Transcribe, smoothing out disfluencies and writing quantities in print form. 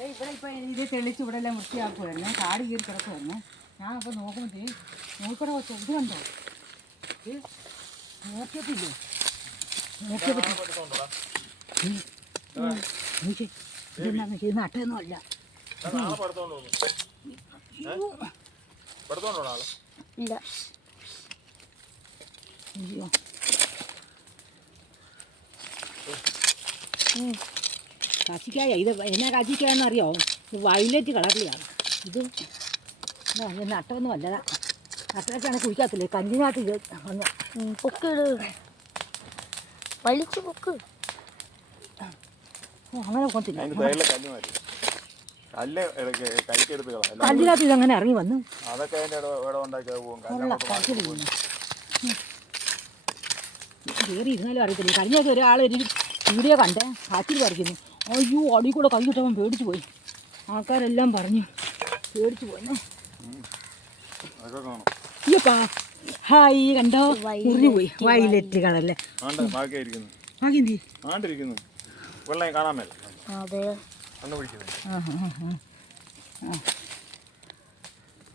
ഇവിടെ ഇപ്പം ഇത് തെളിച്ച് ഇവിടെ എല്ലാം വൃത്തിയാക്കുമായിരുന്നു. കാട് കീറി കിടക്കുമായിരുന്നു. ഞാൻ അപ്പം നോക്കുമ്പോൾ നോക്കടെ വെച്ചോ ഇത് കണ്ടോ, ഇത് നോക്കിയപ്പില്ലേ ഇത് നട്ടൊന്നും അല്ല. ഇല്ല അയ്യോ കാച്ചിക്കായ. ഇത് എന്നാ കാച്ചിക്കായെന്ന് അറിയാമോ? വയലറ്റ് കളറിലാണ് ഇത്. നട്ടൊന്നും അല്ലതാ. നട്ടൊക്കെയാണ് കുഴിക്കാത്തില്ലേ കഞ്ഞിനകത്ത് ഇത് വന്ന് പൊക്ക് വലിച്ചു പൊക്ക്. അങ്ങനെ പോകത്തില്ല. കല്ലിനകത്ത് കല്ലിനകത്ത് ഇതങ്ങനെ ഇറങ്ങി വന്നു. അതൊക്കെ കയറി ഇരുന്നാലും അറിയത്തില്ല. കഴിഞ്ഞൊക്കെ ഒരാളൊരു വീഡിയോ കണ്ടേ, കാച്ചിൽ പറിക്കുന്നു. അയ്യോ അടി കൂടെ കൈ കിട്ടവൻ പേടിച്ചു പോയി. ആൾക്കാരെല്ലാം പറഞ്ഞു പേടിച്ചു പോയെന്നോ. അയ്യപ്പാ ഹായ് കണ്ടോ, മുറിഞ്ഞു പോയി. വയലറ്റ് കളറല്ലേ വെള്ളം കാണാൻ മേല. അതെ. അന്ന് പിടിക്കുന്നത്.